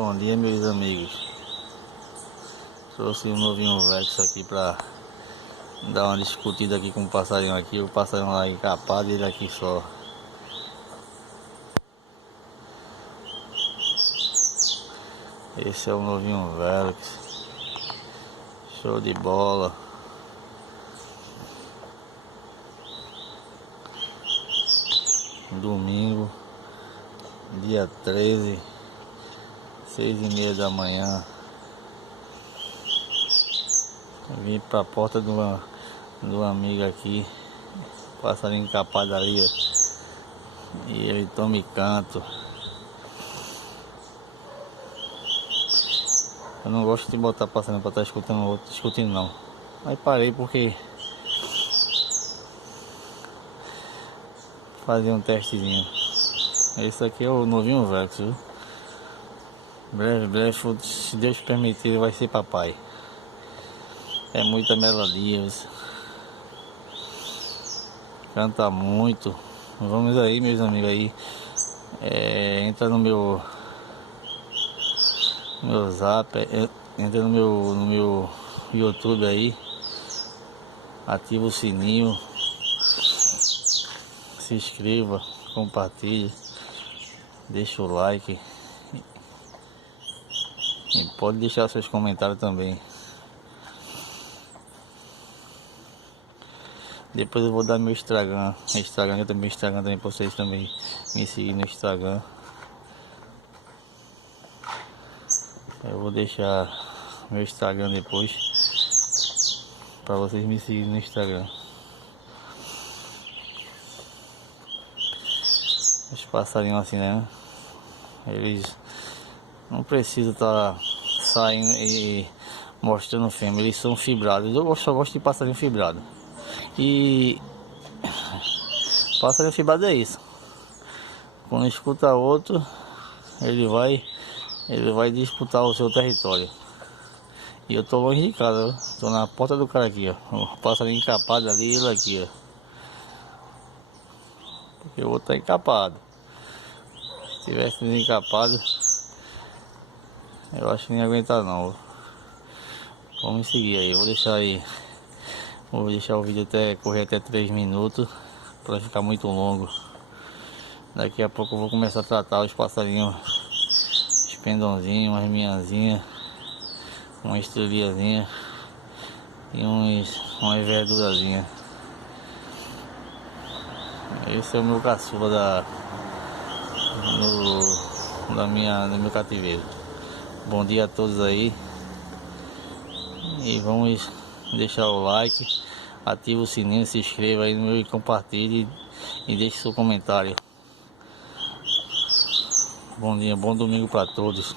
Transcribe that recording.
Bom dia, meus amigos. Trouxe um novinho Vex aqui pra dar uma discutida aqui com o passarinho aqui. O passarinho lá encapado e ele aqui só. Esse é o novinho Vex. Show de bola. Domingo, dia 13, 6h30 da manhã. Vim pra porta de uma amiga aqui. Passarinho encapado ali, ó. E ele toma e canto. Eu não gosto de botar passarinho pra estar escutando o outro discutindo não. Aí parei porque fazia um testezinho. Esse aqui é o novinho Vex, viu? Breve, se Deus permitir, ele vai ser papai. É muita melodia, canta muito. Vamos aí, meus amigos aí. Entra no meu zap, entra no meu YouTube aí, ativa o sininho, se inscreva, compartilhe, deixa o like e pode deixar seus comentários também. Depois eu vou dar meu Instagram, eu tenho meu Instagram também para vocês também me seguir no Instagram. Eu vou deixar meu Instagram depois para vocês me seguirem no Instagram. Os passarinhos assim, né? Eles não precisam estar saindo e mostrando fêmea, eles são fibrados. Eu só gosto de passarinho fibrado. E passarinho fibrado é isso. Quando escuta outro, ele vai disputar o seu território. E eu tô longe de casa, ó. Tô na porta do cara aqui, ó. O passarinho encapado ali, ele aqui, ó. Porque o outro tá encapado. Se tivesse desencapado, eu acho que nem aguentar não. Vamos seguir aí, vou deixar o vídeo correr até 3 minutos, para ficar muito longo. Daqui a pouco eu vou começar a tratar os passarinhos, os pendãozinhos, umas minhazinhas, uma estreliazinha e umas verdurazinhas. Esse é o meu caçula do meu cativeiro. Bom dia a todos aí. E vamos deixar o like, ativa o sininho, se inscreva aí no meu e compartilhe e deixe seu comentário. Bom dia, bom domingo para todos.